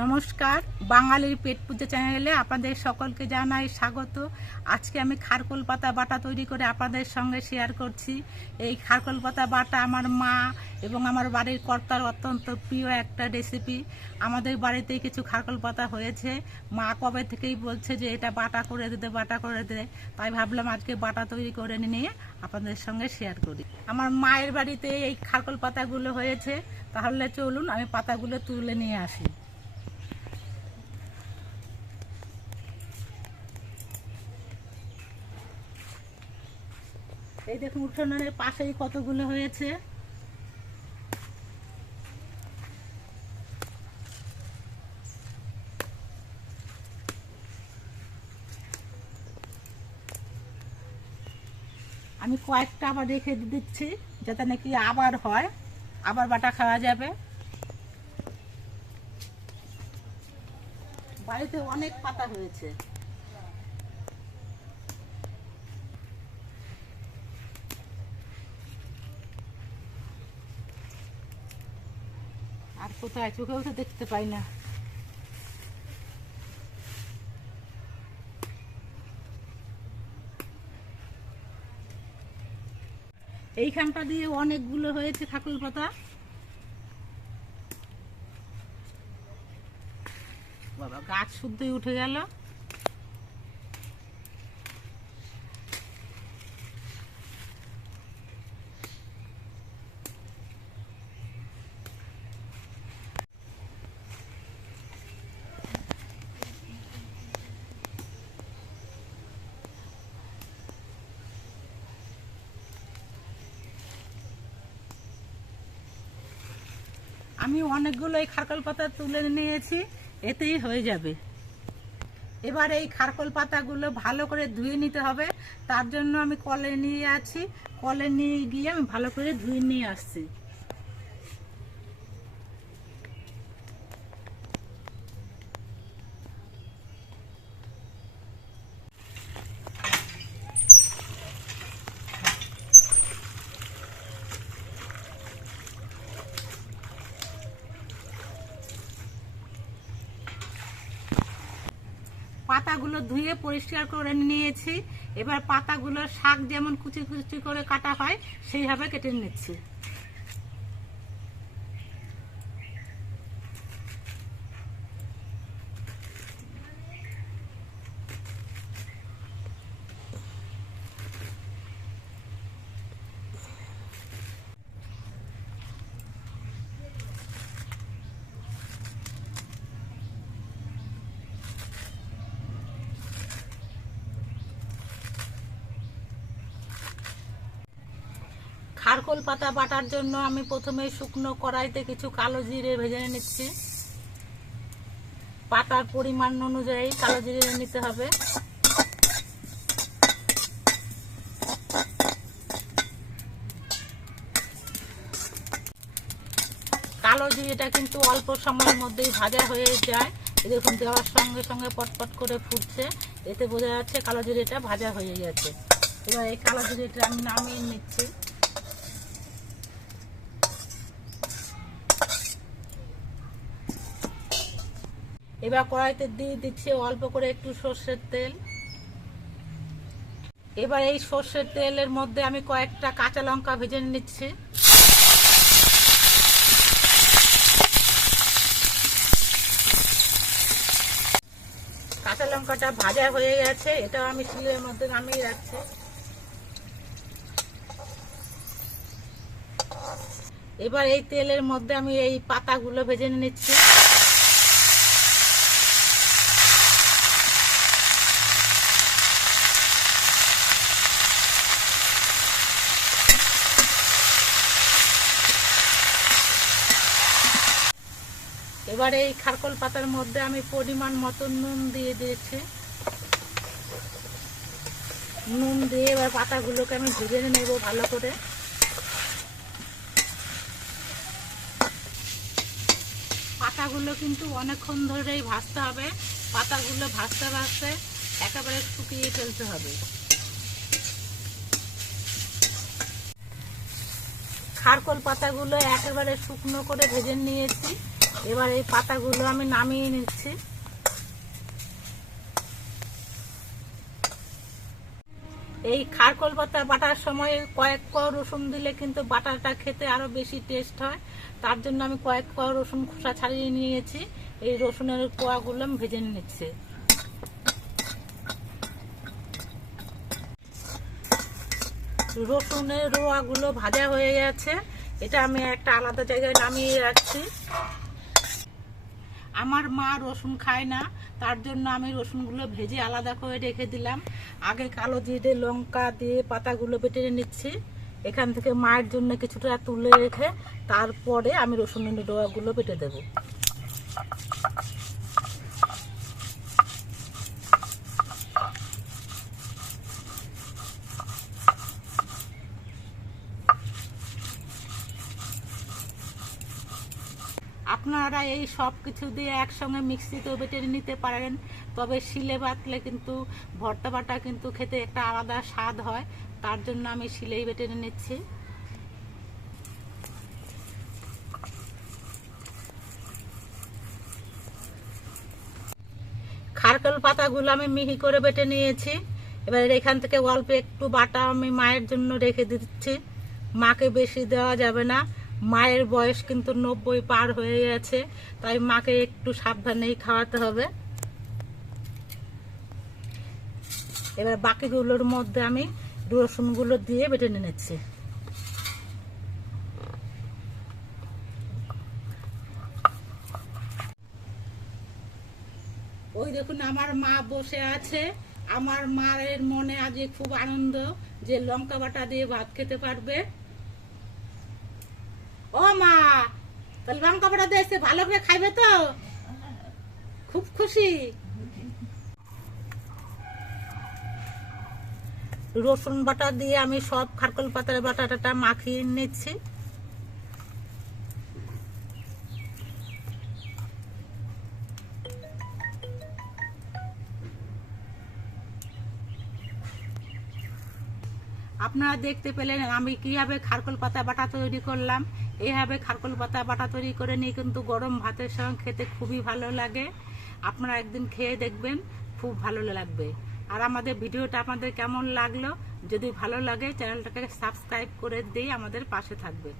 নমস্কার, বাঙালির পেট পুজো চ্যানেলে আপনাদের সকলকে জানাই স্বাগত। আজকে আমি খারকোল পাতা বাটা তৈরি করে আপনাদের সঙ্গে শেয়ার করছি। এই খারকোল পাতা বাটা আমার মা এবং আমার বাড়ির কর্তার অত্যন্ত প্রিয় একটা রেসিপি আমাদের বাড়িতেই কিছু খারকোল পাতা হয়েছে। মা কবে থেকেই বলছে যে এটা বাটা করে দিতে বাটা করে দে। তাই ভাবলাম আজকে বাটা তৈরি করে নিয়ে আপনাদের সঙ্গে শেয়ার করি। আমার মায়ের বাড়িতে এই খারকোল পাতাগুলো হয়েছে। তাহলে চলুন আমি পাতাগুলো তুলে নিয়ে আসি। এই দেখুন উঠোনের পাশেই কতগুলো হয়েছে। আমি কয়েকটা আবার রেখে দিচ্ছি, যাতে নাকি আবার হয়। আবার বাটা খাওয়া যাবে। বাড়িতে অনেক পাতা হয়েছে। আর কোথায়? চোখেও তো দেখতে পাই না। এইখানটা দিয়ে অনেকগুলো হয়েছে ঠাকুর পাতা। বাবা, গাছ শুদ্ধই উঠে গেল। আমি অনেকগুলো এই খারকল পাতা তুলে নিয়েছি, এতেই হয়ে যাবে। এবার এই খারকল পাতাগুলো ভালো করে ধুয়ে নিতে হবে। তার জন্য আমি কলে নিয়ে আছি। কলে নিয়ে গিয়ে আমি ভালো করে ধুয়ে নিয়ে আসছি। পাতাগুলো ধুয়ে পরিষ্কার করে নিয়েছি। এবার পাতাগুলো শাক যেমন কুচি কুচি করে কাটা হয়, সেইভাবে কেটে নিচ্ছি। খারকোল পাতা বাটার জন্য আমি প্রথমে শুকনো কড়াইতে কিছু কালো জিরে ভেজে নিচ্ছি। পাতার পরিমাণ অনুযায়ী কালো জিরে নিতে হবে। কালো জিরেটা কিন্তু অল্প সময়ের মধ্যেই ভাজা হয়ে যায়। দেখুন, দেওয়ার সঙ্গে সঙ্গে পটপট করে ফুটছে। এতে বোঝা যাচ্ছে কালো জিরেটা ভাজা হয়ে গেছে। এবার এই কালো জিরেটা আমি নামিয়ে নিচ্ছি। এবার কড়াইতে দিয়ে দিচ্ছি অল্প করে একটু সর্ষের তেল। এবার এই সর্ষের তেলের মধ্যে আমি কয়েকটা কাঁচা লঙ্কা ভেজে নিচ্ছি। কাঁচা লঙ্কাটা ভাজা হয়ে গেছে, এটাও আমি শিলের মধ্যে নামিয়ে রাখছি। এবার এই তেলের মধ্যে আমি এই পাতাগুলো ভেজে নিচ্ছি। এবার এই খারকল পাতার মধ্যে আমি পরিমাণ মতো নুন দিয়ে দিয়েছি। নুন দিয়ে এবার পাতাগুলোকে আমি ভেজে নেব ভালো করে। পাতাগুলো কিন্তু অনেকক্ষণ ধরেই ভাজতে হবে। পাতাগুলো ভাজতে ভাজতে একেবারে শুকিয়ে ফেলতে হবে। খারকল পাতাগুলো একেবারে শুকনো করে ভেজে নিয়েছি। এবার এই পাতাগুলো আমি নামিয়ে নিচ্ছি। এই খারকোল পাতা বাটার সময় কয়েক ক রসুন দিলে কিন্তু বাটাটা খেতে আরও বেশি টেস্ট হয়। তার জন্য আমি কয়েক ক রসুন খোসা ছাড়িয়ে নিয়েছি। এই রসুনের কোয়াগুলো আমি ভেজে নিচ্ছি। রসুনের রোয়াগুলো ভাজা হয়ে গেছে। এটা আমি একটা আলাদা জায়গায় নামিয়ে রাখছি। আমার মা রসুন খায় না, তার জন্য আমি রসুনগুলো ভেজে আলাদা করে রেখে দিলাম। আগে কালো দিয়ে লঙ্কা দিয়ে পাতাগুলো বেটে নিচ্ছি। এখান থেকে মায়ের জন্য কিছুটা তুলে রেখে তারপরে আমি রসুনের ডোয়াগুলো বেটে দেবো। আপনারা এই সব কিছু দিয়ে একসঙ্গে মিক্সিতেও বেটে নিতে পারেন। তবে শিলে বাটলে কিন্তু ভর্তা বাটা কিন্তু খেতে একটা আলাদা স্বাদ হয়। তার জন্য আমি শিলেই বেটে নিচ্ছি। খারকল পাতাগুলো আমি মিহি করে বেটে নিয়েছি। এবার এখান থেকে অল্প একটু বাটা আমি মায়ের জন্য রেখে দিচ্ছি। মাকে বেশি দেওয়া যাবে না। মায়ের বয়স কিন্তু নব্বই পার হয়ে গেছে, তাই মাকে একটু সাবধানেই খাওয়াতে হবে। এবার বাকিগুলোর মধ্যে আমি রসুনগুলো দিয়ে বেটে নিচ্ছি। ওই দেখুন, আমার মা বসে আছে। আমার মায়ের মনে আজ খুব আনন্দ যে লঙ্কা বাটা দিয়ে ভাত খেতে পারবে। ও মা, তাহলে লঙ্কা দিয়েছে ভালো করে খাইবে তো? খুব খুশি। রসুন বাটা দিয়ে আমি সব খারকল পাতার বাটাটা মাখিয়ে নিচ্ছি। আপনারা দেখতে পেলেন আমি কীভাবে খারকল পাতা বাটা তৈরি করলাম। এইভাবে খারকল পাতা বাটা তৈরি করে নিয়ে কিন্তু গরম ভাতের সঙ্গে খেতে খুবই ভালো লাগে। আপনারা একদিন খেয়ে দেখবেন, খুব ভালো লাগবে। আর আমাদের ভিডিওটা আপনাদের কেমন লাগল? যদি ভালো লাগে, চ্যানেলটাকে সাবস্ক্রাইব করে দিয়ে আমাদের পাশে থাকবে